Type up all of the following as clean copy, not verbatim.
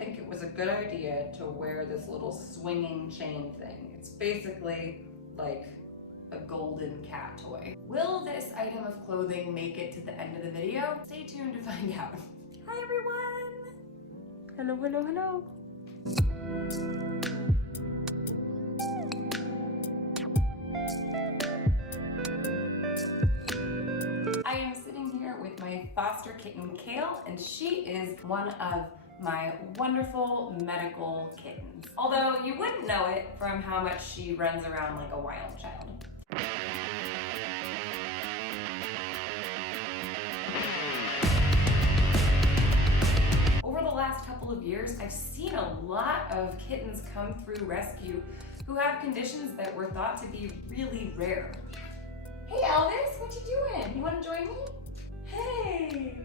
think it was a good idea to wear this little swinging chain thing. It's basically like a golden cat toy. Will this item of clothing make it to the end of the video? Stay tuned to find out. Hi everyone! Hello, hello, hello. I am sitting here with my foster kitten, Kale, and she is one of my wonderful medical kittens. Although you wouldn't know it from how much she runs around like a wild child. Over the last couple of years, I've seen a lot of kittens come through rescue who have conditions that were thought to be really rare. Hey Elvis, what you doing? You want to join me? Hey!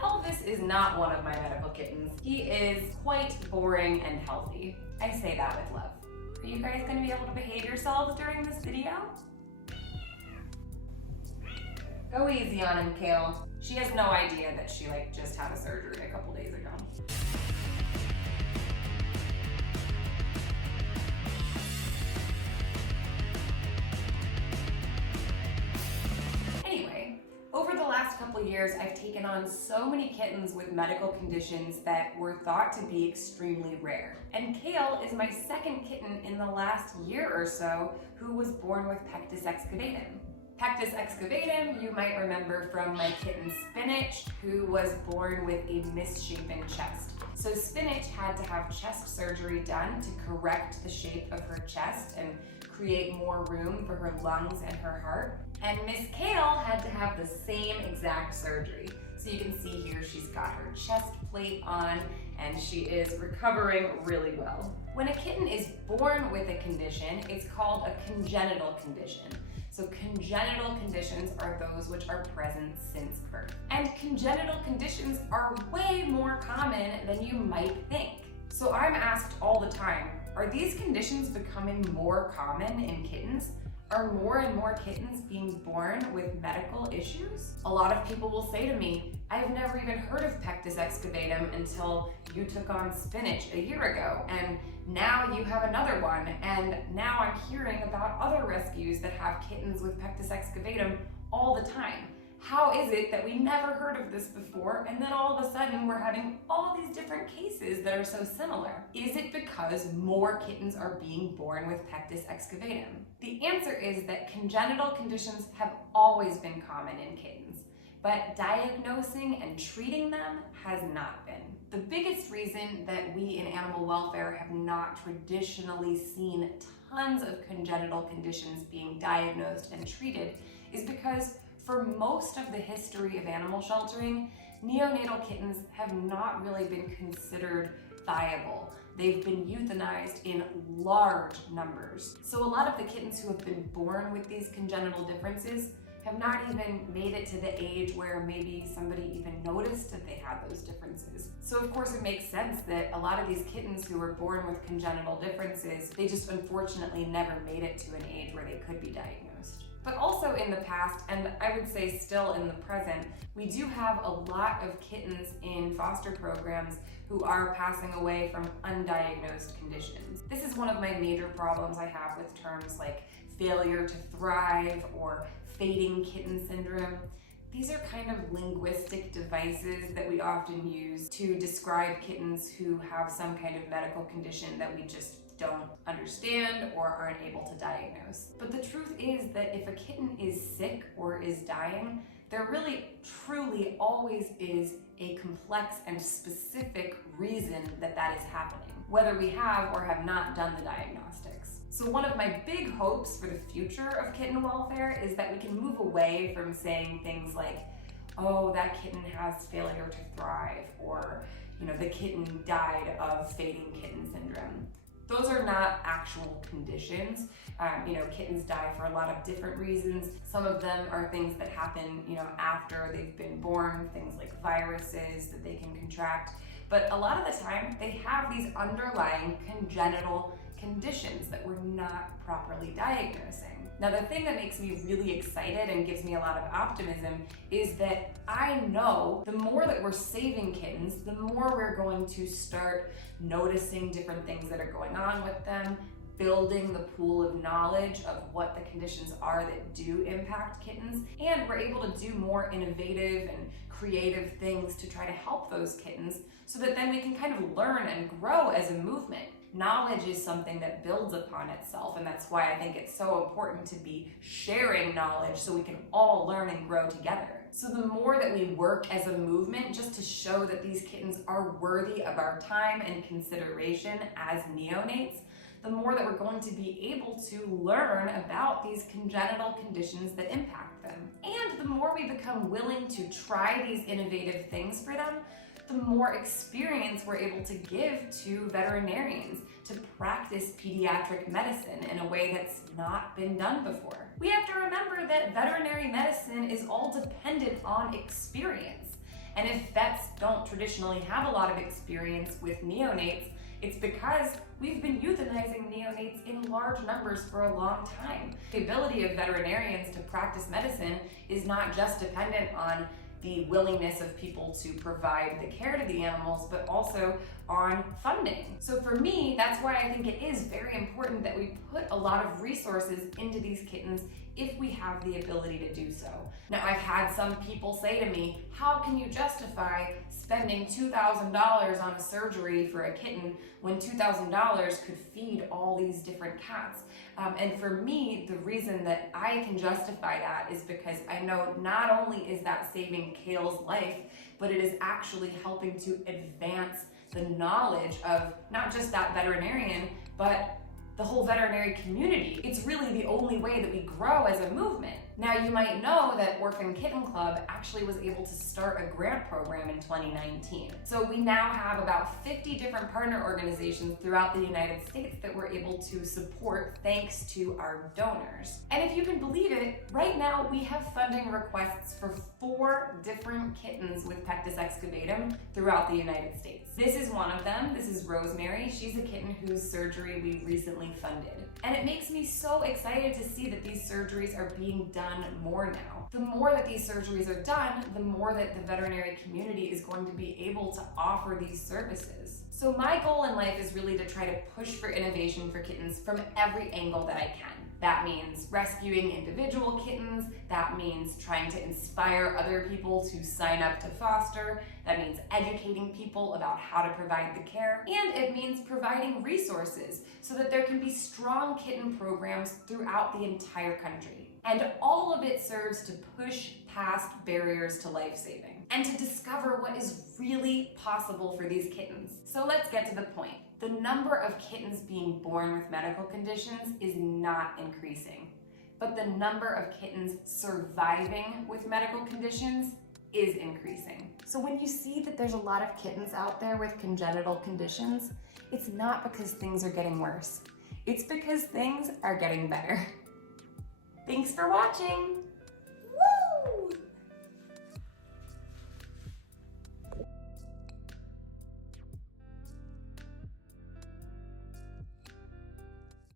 Elvis is not one of my medical kittens. He is quite boring and healthy. I say that with love. Are you guys going to be able to behave yourselves during this video? Go easy on him, Kale. She has no idea that she just had a surgery a couple days ago. Over the last couple years, I've taken on so many kittens with medical conditions that were thought to be extremely rare. And Kale is my second kitten in the last year or so who was born with pectus excavatum. Pectus excavatum, you might remember from my kitten Spinach, who was born with a misshapen chest. So Spinach had to have chest surgery done to correct the shape of her chest and create more room for her lungs and her heart. And Miss Kale had to have the same exact surgery. So you can see here she's got her chest plate on and she is recovering really well. When a kitten is born with a condition, it's called a congenital condition. So congenital conditions are those which are present since birth. And congenital conditions are way more common than you might think. So I'm asked all the time, are these conditions becoming more common in kittens? Are more and more kittens being born with medical issues? A lot of people will say to me, I've never even heard of pectus excavatum until you took on Spinach a year ago, and now you have another one, and now I'm hearing about other rescues that have kittens with pectus excavatum all the time. How is it that we never heard of this before, and then all of a sudden we're having all these different cases that are so similar? Is it because more kittens are being born with pectus excavatum? The answer is that congenital conditions have always been common in kittens, but diagnosing and treating them has not been. The biggest reason that we in animal welfare have not traditionally seen tons of congenital conditions being diagnosed and treated is because for most of the history of animal sheltering, neonatal kittens have not really been considered viable. They've been euthanized in large numbers. So a lot of the kittens who have been born with these congenital differences have not even made it to the age where maybe somebody even noticed that they had those differences. So of course it makes sense that a lot of these kittens who were born with congenital differences, they just unfortunately never made it to an age where they could be diagnosed. But also in the past, and I would say still in the present, we do have a lot of kittens in foster programs who are passing away from undiagnosed conditions. This is one of my major problems I have with terms like failure to thrive or fading kitten syndrome. These are kind of linguistic devices that we often use to describe kittens who have some kind of medical condition that we just don't understand or aren't able to diagnose. But the truth is that if a kitten is sick or is dying, there really truly always is a complex and specific reason that that is happening, whether we have or have not done the diagnostics. So one of my big hopes for the future of kitten welfare is that we can move away from saying things like, oh, that kitten has failure to thrive, or, the kitten died of fading kitten syndrome. Those are not actual conditions. Kittens die for a lot of different reasons. Some of them are things that happen, after they've been born, things like viruses that they can contract. But a lot of the time, they have these underlying congenital conditions that we're not properly diagnosing. Now, the thing that makes me really excited and gives me a lot of optimism is that I know the more that we're saving kittens, the more we're going to start noticing different things that are going on with them, building the pool of knowledge of what the conditions are that do impact kittens, and we're able to do more innovative and creative things to try to help those kittens so that then we can kind of learn and grow as a movement. Knowledge is something that builds upon itself, and that's why I think it's so important to be sharing knowledge so we can all learn and grow together. So the more that we work as a movement just to show that these kittens are worthy of our time and consideration as neonates, the more that we're going to be able to learn about these congenital conditions that impact them. And the more we become willing to try these innovative things for them, the more experience we're able to give to veterinarians to practice pediatric medicine in a way that's not been done before. We have to remember that veterinary medicine is all dependent on experience. And if vets don't traditionally have a lot of experience with neonates, it's because we've been euthanizing neonates in large numbers for a long time. The ability of veterinarians to practice medicine is not just dependent on the willingness of people to provide the care to the animals, but also on funding. So for me, that's why I think it is very important that we put a lot of resources into these kittens if we have the ability to do so. Now, I've had some people say to me, how can you justify spending $2,000 on a surgery for a kitten when $2,000 could feed all these different cats? And for me, the reason that I can justify that is because I know not only is that saving Kale's life, but it is actually helping to advance the knowledge of not just that veterinarian, but the whole veterinary community. It's really the only way that we grow as a movement. Now, you might know that Orphan Kitten Club actually was able to start a grant program in 2019. So we now have about 50 different partner organizations throughout the United States that we're able to support thanks to our donors. And if you can believe it, right now we have funding requests for 4 different kittens with Pectus excavatum throughout the United States. This is one of them. This is Rosemary. She's a kitten whose surgery we recently funded. And it makes me so excited to see that these surgeries are being done more now. The more that these surgeries are done, the more that the veterinary community is going to be able to offer these services. So my goal in life is really to try to push for innovation for kittens from every angle that I can. That means rescuing individual kittens. That means trying to inspire other people to sign up to foster. That means educating people about how to provide the care. And it means providing resources so that there can be strong kitten programs throughout the entire country. And all of it serves to push past barriers to life-saving and to discover what is really possible for these kittens. So let's get to the point. The number of kittens being born with medical conditions is not increasing, but the number of kittens surviving with medical conditions is increasing. So when you see that there's a lot of kittens out there with congenital conditions, it's not because things are getting worse. It's because things are getting better. Thanks for watching.